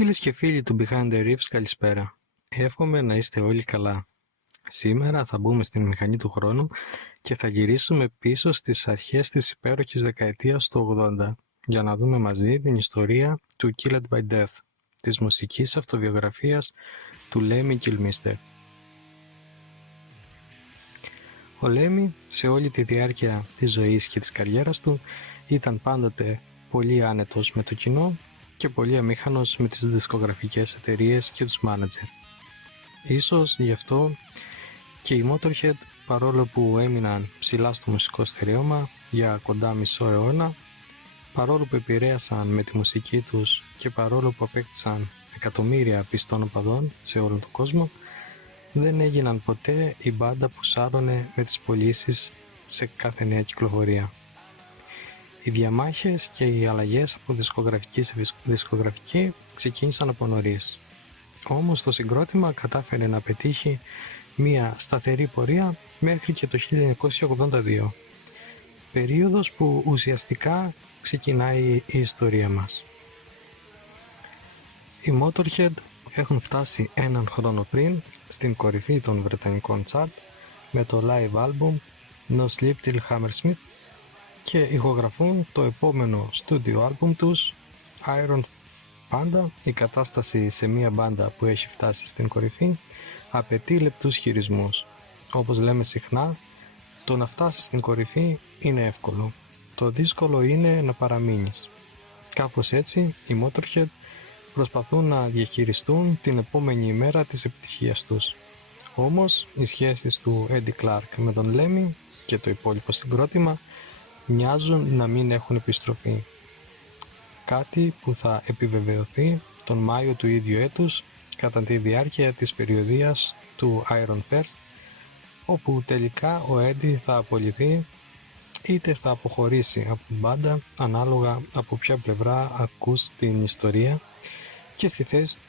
Φίλες και φίλοι του Behind the Reefs, καλησπέρα. Εύχομαι να είστε όλοι καλά. Σήμερα θα μπούμε στην μηχανή του χρόνου και θα γυρίσουμε πίσω στις αρχές της υπέροχης δεκαετίας του 80 για να δούμε μαζί την ιστορία του Killed by Death, της μουσικής αυτοβιογραφίας του Lemmy Kilmister. Ο Lemmy σε όλη τη διάρκεια της ζωής και της καριέρας του ήταν πάντοτε πολύ άνετος με το κοινό και πολύ αμήχανος με τις δισκογραφικές εταιρείες και τους μάνατζερ. Ίσως γι' αυτό και οι Motorhead, παρόλο που έμειναν ψηλά στο μουσικό στερέωμα για κοντά μισό αιώνα, παρόλο που επηρέασαν με τη μουσική τους και παρόλο που απέκτησαν εκατομμύρια πιστών οπαδών σε όλο τον κόσμο, δεν έγιναν ποτέ η μπάντα που σάρωνε με τις πωλήσεις σε κάθε νέα κυκλοφορία. Οι διαμάχες και οι αλλαγές από δισκογραφική σε δισκογραφική ξεκίνησαν από νωρίς. Όμως το συγκρότημα κατάφερε να πετύχει μία σταθερή πορεία μέχρι και το 1982, περίοδος που ουσιαστικά ξεκινάει η ιστορία μας. Οι Motorhead έχουν φτάσει έναν χρόνο πριν στην κορυφή των βρετανικών chart με το live album No Sleep Till Hammersmith και ηχογραφούν το επόμενο studio album τους Iron Panda. Η κατάσταση σε μια μπάντα που έχει φτάσει στην κορυφή απαιτεί λεπτούς χειρισμούς. Όπως λέμε συχνά, το να φτάσεις στην κορυφή είναι εύκολο. Το δύσκολο είναι να παραμείνεις. Κάπως έτσι οι Motorhead προσπαθούν να διαχειριστούν την επόμενη ημέρα της επιτυχίας τους. Όμως οι σχέσεις του Eddie Clark με τον Lemmy και το υπόλοιπο συγκρότημα μοιάζουν να μην έχουν επιστροφή. Κάτι που θα επιβεβαιωθεί τον Μάιο του ίδιου έτους κατά τη διάρκεια της περιοδίας του Iron Fest, όπου τελικά ο Eddie θα απολυθεί είτε θα αποχωρήσει από την μπάντα ανάλογα από ποια πλευρά ακούς την ιστορία και στη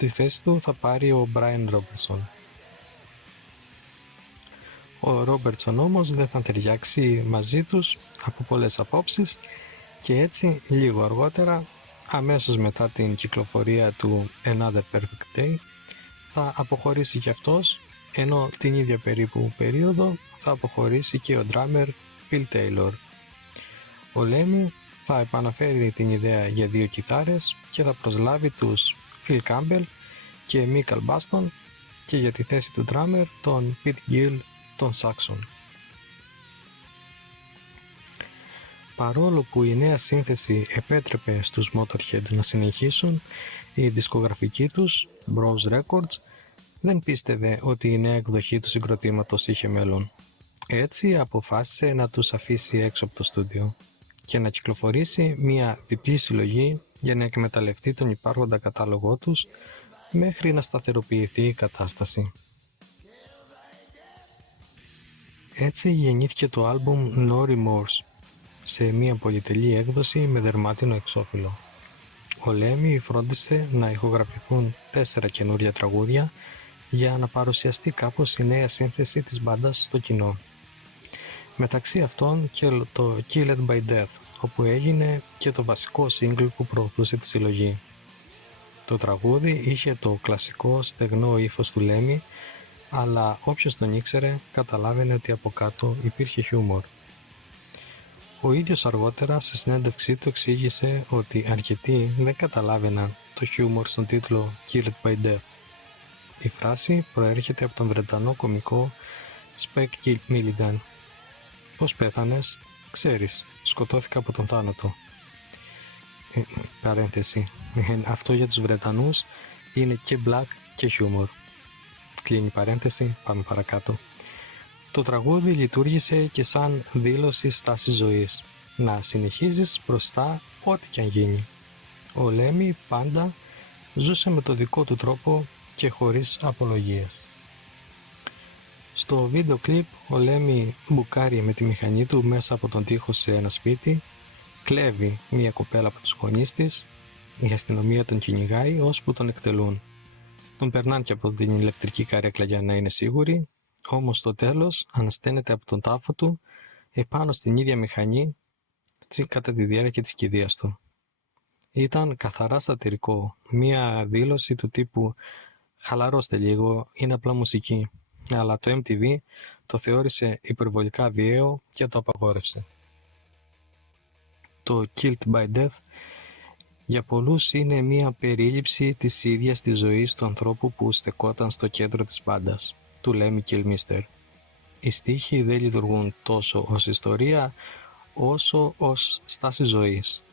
θέση του θα πάρει ο Brian Robertson. Ο Robertson όμως δεν θα ταιριάξει μαζί τους από πολλές απόψεις και έτσι λίγο αργότερα, αμέσως μετά την κυκλοφορία του Another Perfect Day, θα αποχωρήσει και αυτός, ενώ την ίδια περίπου περίοδο θα αποχωρήσει και ο drummer Phil Taylor. Ο Lemmy θα επαναφέρει την ιδέα για δύο κιθάρες και θα προσλάβει τους Phil Campbell και Michael Baston και για τη θέση του drummer τον Pete Gill, τον Saxon. Παρόλο που η νέα σύνθεση επέτρεπε στους Motorhead να συνεχίσουν, η δισκογραφική τους, Bros Records, δεν πίστευε ότι η νέα εκδοχή του συγκροτήματος είχε μέλλον. Έτσι αποφάσισε να τους αφήσει έξω από το στούντιο και να κυκλοφορήσει μια διπλή συλλογή για να εκμεταλλευτεί τον υπάρχοντα κατάλογό τους μέχρι να σταθεροποιηθεί η κατάσταση. Έτσι γεννήθηκε το άλμπουμ No Remorse σε μια πολυτελή έκδοση με δερμάτινο εξώφυλλο. Ο Lemmy φρόντισε να ηχογραφηθούν 4 καινούρια τραγούδια για να παρουσιαστεί κάπως η νέα σύνθεση της μπάντας στο κοινό. Μεταξύ αυτών και το Killed by Death, όπου έγινε και το βασικό single που προωθούσε τη συλλογή. Το τραγούδι είχε το κλασικό στεγνό ύφος του Lemmy, αλλά όποιος τον ήξερε καταλάβαινε ότι από κάτω υπήρχε χιούμορ. Ο ίδιος αργότερα σε συνέντευξή του εξήγησε ότι αρκετοί δεν καταλάβαιναν το χιούμορ στον τίτλο Killed by Death. Η φράση προέρχεται από τον Βρετανό κωμικό Spike Milligan. Πώς πέθανες? Ξέρεις, σκοτώθηκα από τον θάνατο. Παρένθεση. Αυτό για τους Βρετανούς είναι και black και χιούμορ. Κλείνει παρένθεση, πάμε παρακάτω. Το τραγούδι λειτουργήσε και σαν δήλωση στάσης ζωής. Να συνεχίζεις μπροστά ό,τι και αν γίνει. Ο Lemmy πάντα ζούσε με το δικό του τρόπο και χωρίς απολογίες. Στο βίντεο κλιπ ο Lemmy μπουκάρει με τη μηχανή του μέσα από τον τοίχο σε ένα σπίτι, κλέβει μια κοπέλα από τους γονείς της, η αστυνομία τον κυνηγάει ώσπου τον εκτελούν. Τον περνάνε και από την ηλεκτρική καρέκλα για να είναι σίγουροι, όμως στο τέλος ανασταίνεται από τον τάφο του επάνω στην ίδια μηχανή κατά τη διάρκεια της κηδείας του. Ήταν καθαρά σατιρικό, μία δήλωση του τύπου «χαλαρώστε λίγο, είναι απλά μουσική», αλλά το MTV το θεώρησε υπερβολικά βίαιο και το απαγόρευσε. Το Killed by Death για πολλούς είναι μία περίληψη της ίδιας της ζωής του ανθρώπου που στεκόταν στο κέντρο της μπάντας, του Lemmy Kilmister. Οι στίχοι δεν λειτουργούν τόσο ως ιστορία όσο ως στάση ζωής.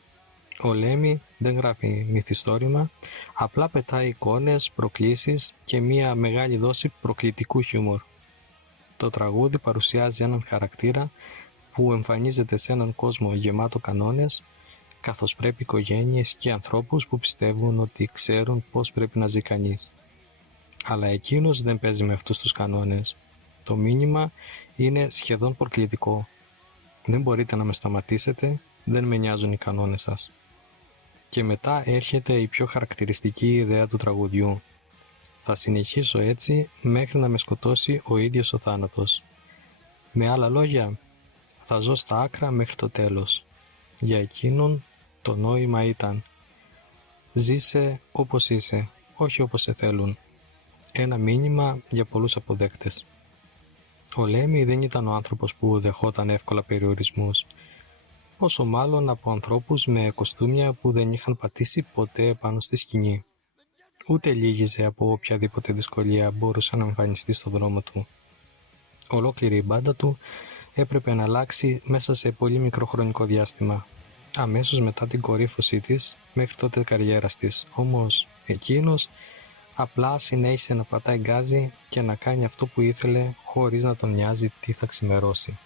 Ο Λέμι δεν γράφει μυθιστόρημα, απλά πετάει εικόνες, προκλήσεις και μία μεγάλη δόση προκλητικού χιούμορ. Το τραγούδι παρουσιάζει έναν χαρακτήρα που εμφανίζεται σε έναν κόσμο γεμάτο κανόνες, καθώς πρέπει οικογένειες και ανθρώπους που πιστεύουν ότι ξέρουν πώς πρέπει να ζει κανείς. Αλλά εκείνος δεν παίζει με αυτούς τους κανόνες. Το μήνυμα είναι σχεδόν προκλητικό. Δεν μπορείτε να με σταματήσετε, δεν με νοιάζουν οι κανόνες σας. Και μετά έρχεται η πιο χαρακτηριστική ιδέα του τραγουδιού. Θα συνεχίσω έτσι μέχρι να με σκοτώσει ο ίδιος ο θάνατος. Με άλλα λόγια, θα ζω στα άκρα μέχρι το τέλος. Για εκείνον το νόημα ήταν «Ζήσε όπως είσαι, όχι όπως σε θέλουν». Ένα μήνυμα για πολλούς αποδέκτες. Ο Λέμι δεν ήταν ο άνθρωπος που δεχόταν εύκολα περιορισμούς, πόσο μάλλον από ανθρώπους με κοστούμια που δεν είχαν πατήσει ποτέ πάνω στη σκηνή. Ούτε λύγιζε από οποιαδήποτε δυσκολία μπορούσε να εμφανιστεί στο δρόμο του. Ολόκληρη η μπάντα του έπρεπε να αλλάξει μέσα σε πολύ μικρό χρονικό διάστημα, αμέσως μετά την κορύφωσή της μέχρι τότε καριέρας της. Όμως εκείνος απλά συνέχισε να πατάει γκάζι και να κάνει αυτό που ήθελε χωρίς να τον νοιάζει τι θα ξημερώσει.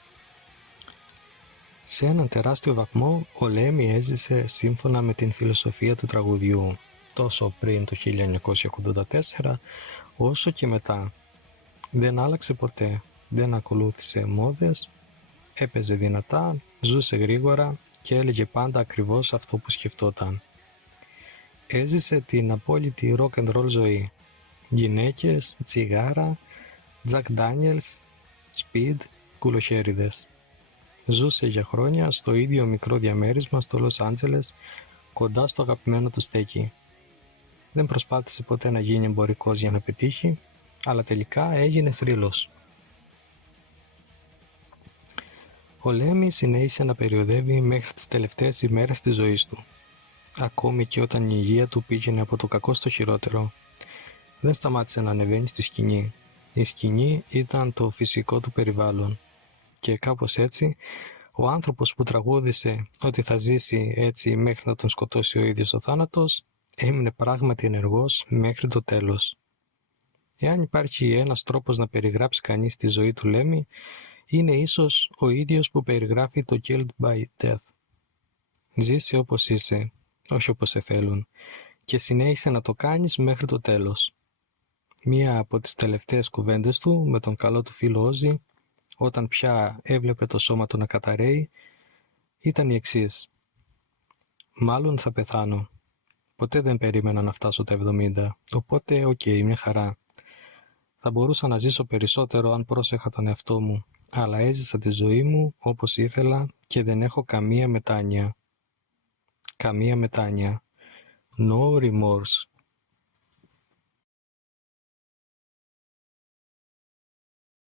Σε έναν τεράστιο βαθμό ο Λέμι έζησε σύμφωνα με την φιλοσοφία του τραγουδιού, τόσο πριν το 1984 όσο και μετά. Δεν άλλαξε ποτέ, δεν ακολούθησε μόδες, έπαιζε δυνατά, ζούσε γρήγορα και έλεγε πάντα ακριβώς αυτό που σκεφτόταν. Έζησε την απόλυτη rock and roll ζωή. Γυναίκες, τσιγάρα, Jack Daniels, speed, κουλοχέριδες. Ζούσε για χρόνια στο ίδιο μικρό διαμέρισμα στο Λος Άντζελες, κοντά στο αγαπημένο του στέκι. Δεν προσπάθησε ποτέ να γίνει εμπορικός για να πετύχει, αλλά τελικά έγινε θρύλος. Ο Λέμι συνέχισε να περιοδεύει μέχρι τις τελευταίες ημέρες της ζωής του. Ακόμη και όταν η υγεία του πήγαινε από το κακό στο χειρότερο, δεν σταμάτησε να ανεβαίνει στη σκηνή. Η σκηνή ήταν το φυσικό του περιβάλλον. Και κάπως έτσι, ο άνθρωπος που τραγούδισε ότι θα ζήσει έτσι μέχρι να τον σκοτώσει ο ίδιος ο θάνατος, έμεινε πράγματι ενεργός μέχρι το τέλος. Εάν υπάρχει ένας τρόπος να περιγράψει κανείς τη ζωή του Λέμι, είναι ίσως ο ίδιος που περιγράφει το Killed by Death. Ζήσε όπως είσαι, όχι όπως σε θέλουν, και συνέχισε να το κάνεις μέχρι το τέλος. Μία από τις τελευταίες κουβέντες του με τον καλό του φίλο Όζι, όταν πια έβλεπε το σώμα του να καταραίει, ήταν η εξής. «Μάλλον θα πεθάνω. Ποτέ δεν περίμενα να φτάσω τα 70, οπότε οκ, μια χαρά. Θα μπορούσα να ζήσω περισσότερο αν πρόσεχα τον εαυτό μου, αλλά έζησα τη ζωή μου όπως ήθελα και δεν έχω καμία μετάνοια. Καμία μετάνοια. No remorse.